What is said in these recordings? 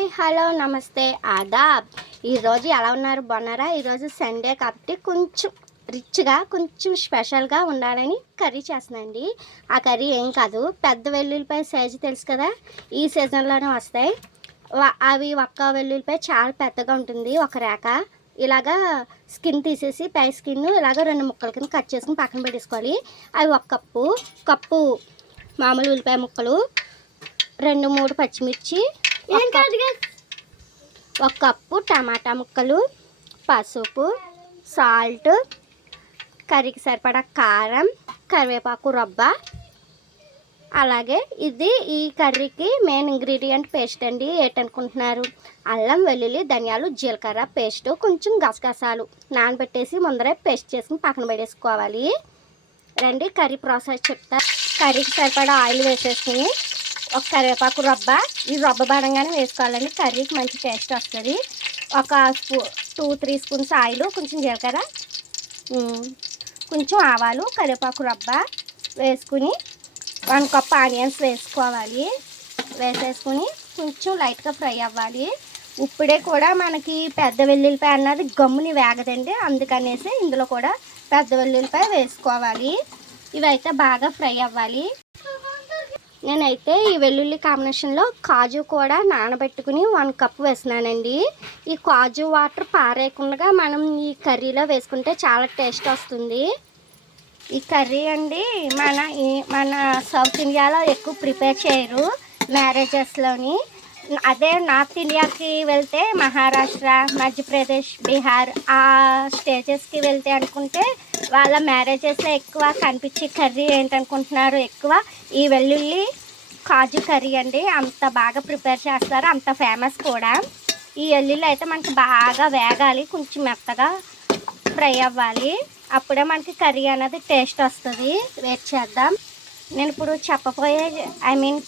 Hi hello నమస్తే ఆదాబ్. ఈరోజు ఎలా ఉన్నారు? బాగున్నారా? ఈరోజు సండే కాబట్టి కొంచెం రిచ్గా కొంచెం స్పెషల్గా ఉండాలని కర్రీ చేస్తున్నానండి. ఆ కర్రీ ఏం కాదు, పెద్ద వెల్లుల్లిపాయ సైజు తెలుసు కదా, ఈ సీజన్లోనే వస్తాయి అవి. ఒక్క వెల్లుల్లిపాయ చాలా పెద్దగా ఉంటుంది, ఒక రేఖ. ఇలాగా స్కిన్ తీసేసి పై స్కిన్ ఇలాగ 2 ముక్కల కింద కట్ చేసుకుని పక్కన పెట్టేసుకోవాలి. అవి ఒక కప్పు మామూలు ఉల్లిపాయ ముక్కలు, 2-3 పచ్చిమిర్చి, 1 కప్పు టమాటా ముక్కలు, పసుపు, సాల్ట్, కర్రీకి సరిపడా కారం, కరివేపాకు రబ్బ. అలాగే ఈ కర్రీకి మెయిన్ ఇంగ్రీడియంట్ పేస్ట్ అండి. ఏంటనుకుంటున్నారు? అల్లం వెల్లుల్లి ధనియాలు జీలకర్ర పేస్ట్, కొంచెం గసగసాలు నానబెట్టేసి ముందరే పేస్ట్ చేసుకుని పక్కన పెట్టేసుకోవాలి. రండి కర్రీ ప్రాసెస్ చెప్తా. కర్రీకి సరిపడా ఆయిల్ వేసేసుకుని ఒక కరివేపాకు రబ్బ, ఈ రబ్బ పడంగానే వేసుకోవాలండి, కర్రీకి మంచి టేస్ట్ వస్తుంది. ఒక 2-3 స్పూన్స్ ఆయిల్, కొంచెం జీలకర్ర, కొంచెం ఆవాలు, కరివేపాకు రబ్బ వేసుకుని 1 కప్ ఆనియన్స్ వేసుకోవాలి. వేసేసుకుని కొంచెం లైట్గా ఫ్రై అవ్వాలి. ఇప్పుడే కూడా మనకి పెద్ద వెల్లుల్లిపాయ అన్నది గమ్ముని వేగదండి, అందుకనేసి ఇందులో కూడా పెద్ద వెల్లుల్లిపాయ వేసుకోవాలి. ఇవైతే బాగా ఫ్రై అవ్వాలి. నేనైతే ఈ వెల్లుల్లి కాంబినేషన్లో కాజు కూడా నానబెట్టుకుని 1 కప్ వేస్తున్నానండి. ఈ కాజు వాటర్ పారేయకుండా మనం ఈ కర్రీలో వేసుకుంటే చాలా టేస్ట్ వస్తుంది. ఈ కర్రీ అండి మన సౌత్ ఇండియాలో ఎక్కువ ప్రిపేర్ చేయరు, మ్యారేజెస్లోని. అదే నార్త్ ఇండియాకి వెళ్తే మహారాష్ట్ర, మధ్యప్రదేశ్, బీహార్ ఆ స్టేజెస్కి వెళ్తే అనుకుంటే వాళ్ళ మ్యారేజెస్లో ఎక్కువ కనిపించే కర్రీ ఏంటనుకుంటున్నారు? ఎక్కువ ఈ వెల్లుల్లి కాజు కర్రీ అండి. అంత బాగా ప్రిపేర్ చేస్తారు, అంత ఫేమస్ కూడా. ఈ వెల్లుల్లి అయితే మనకి బాగా వేగాలి, కొంచెం మెత్తగా ఫ్రై అవ్వాలి, అప్పుడే మనకి కర్రీ అనేది టేస్ట్ వస్తుంది. వెయిట్ చేద్దాం. నేను ఇప్పుడు చెప్పబోయే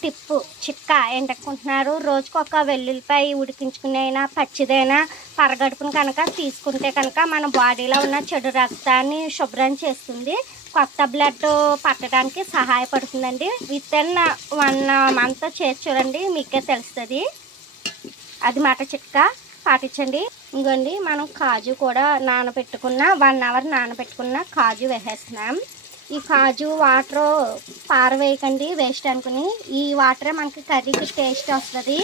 టిప్పు చిక్క ఏంటనుకుంటున్నారు? రోజుకు ఒక వెల్లుల్లిపాయ ఉడికించుకునైనా పచ్చిదైనా పరగడుపును కనుక తీసుకుంటే కనుక మన బాడీలో ఉన్న చెడు రక్తాన్ని శుభ్రం చేస్తుంది, కొత్త బ్లడ్ పట్టడానికి సహాయపడుతుందండి. వితిన్ 1 మంత్ చేసి చూడండి, మీకే తెలుస్తుంది. అది మాట చిక్క, పాటించండి. ఇంకోండి, మనం కాజు కూడా నానబెట్టుకున్న 1 అవర్ నానబెట్టుకున్న కాజు వేసేస్తున్నాం. ఈ కాజు వాటర్ పారవేయకండి వేస్ట్ అనుకుని, ఈ వాటరే మనకి కర్రీకి టేస్ట్ వస్తుంది.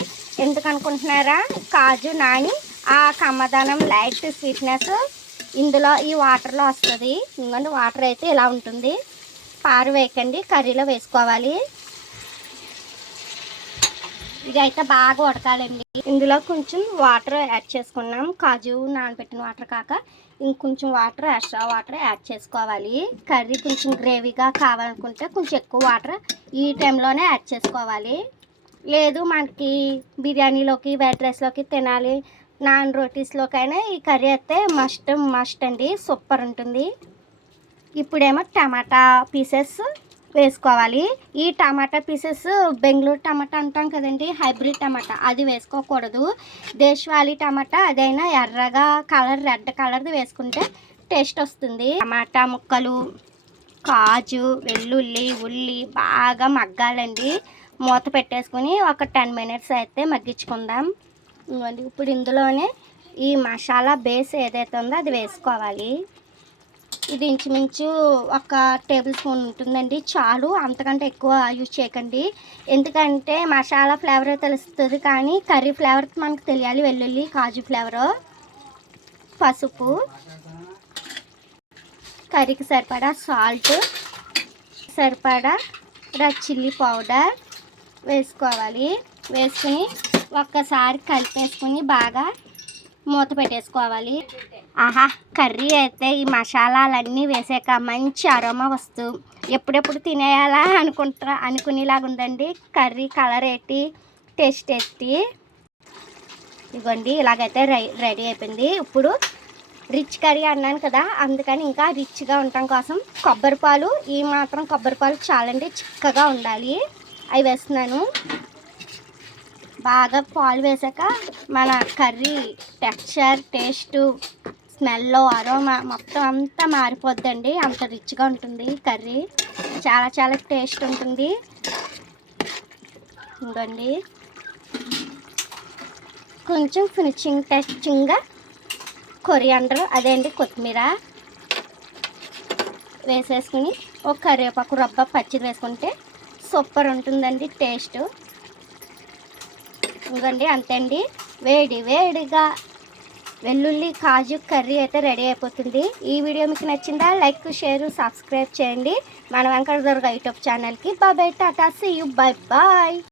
ఎందుకు అనుకుంటున్నారా? కాజు నాని ఆ కమ్మదనం లైట్ స్వీట్నెస్ ఇందులో ఈ వాటర్లో వస్తుంది. ఎందుకంటే వాటర్ అయితే ఇలా ఉంటుంది, పారవేయకండి, కర్రీలో వేసుకోవాలి. ఇది అయితే బాగా ఉడకాలండి. ఇందులో కొంచెం వాటర్ యాడ్ చేసుకున్నాం, కాజు నానబెట్టిన వాటర్ కాక ఇంకొంచెం వాటర్, ఎక్స్ట్రా వాటర్ యాడ్ చేసుకోవాలి. కర్రీ కొంచెం గ్రేవీగా కావాలనుకుంటే కొంచెం ఎక్కువ వాటర్ ఈ టైంలోనే యాడ్ చేసుకోవాలి. లేదు మనకి బిర్యానీలోకి, వైట్ రైస్లోకి తినాలి, నాన్ రోటీస్లోకైనా ఈ కర్రీ అయితే మస్ట్ అండి, సూపర్ ఉంటుంది. ఇప్పుడేమో టమాటా పీసెస్ వేసుకోవాలి. ఈ టమాటా పీసెస్ బెంగళూరు టమాటా అంటాం కదండి, హైబ్రిడ్ టమాటా, అది వేసుకోకూడదు. దేశవాళీ టమాటా అదైనా ఎర్రగా రెడ్ కలర్ది వేసుకుంటే టేస్ట్ వస్తుంది. టమాటా ముక్కలు, కాజు, వెల్లుల్లి, ఉల్లి బాగా మగ్గాలండి. మూత పెట్టేసుకుని ఒక 10 మినిట్స్ అయితే మగ్గించుకుందాం. ఇప్పుడు ఇందులోనే ఈ మసాలా బేస్ ఏదైతే ఉందో అది వేసుకోవాలి. ఇది ఇంచుమించు 1 టేబుల్ స్పూన్ ఉంటుందండి, చాలు, అంతకంటే ఎక్కువ యూజ్ చేయకండి. ఎందుకంటే మసాలా ఫ్లేవర్ తెలుస్తుంది కానీ కర్రీ ఫ్లేవర్ మనకు తెలియాలి, వెల్లుల్లి కాజు ఫ్లేవరు. పసుపు, కర్రీకి సరిపడా సాల్ట్, సరిపడా రెడ్ చిల్లీ పౌడర్ వేసుకోవాలి. వేసుకుని ఒక్కసారి కలిపేసుకుని బాగా మూత పెట్టేసుకోవాలి. ఆహా, కర్రీ అయితే ఈ మసాలాలన్నీ వేసాక మంచి అరోమా వస్తూ ఎప్పుడెప్పుడు తినేయాలా అనుకునేలాగా ఉందండి. కర్రీ కలర్ ఏంటి, టేస్ట్ ఏంటి, ఇవ్వండి ఇలాగైతే రెడీ అయిపోయింది. ఇప్పుడు రిచ్ కర్రీ అన్నాను కదా, అందుకని ఇంకా రిచ్గా ఉండటం కోసం కొబ్బరిపాలు, ఈ మాత్రం కొబ్బరిపాలు చాలండి, చిక్కగా ఉండాలి, అవి వేస్తున్నాను. బాగా పాలు వేసాక మన curry texture, taste, smell, aroma మొత్తం అంతా మారిపోద్దండి, అంత రిచ్గా ఉంటుంది కర్రీ, చాలా టేస్ట్ ఉంటుంది. ఇంకోండి కొంచెం టెస్టింగ్గా కొరియాండర్ అదేంటి కొత్తిమీర వేసేసుకుని ఒక కరివేపాకు రబ్బ పచ్చిది వేసుకుంటే సూపర్ ఉంటుందండి టేస్ట్. ఇంకండి అంతే అండి, వేడి వేడిగా వెల్లుల్లి కాజు కర్రీ అయితే రెడీ అయిపోతుంది. ఈ వీడియో మీకు నచ్చిందా? లైక్, షేర్, సబ్స్క్రైబ్ చేయండి మన వెంకట దుర్గ యూట్యూబ్ ఛానల్కి. Bye, tata, see you, bye bye.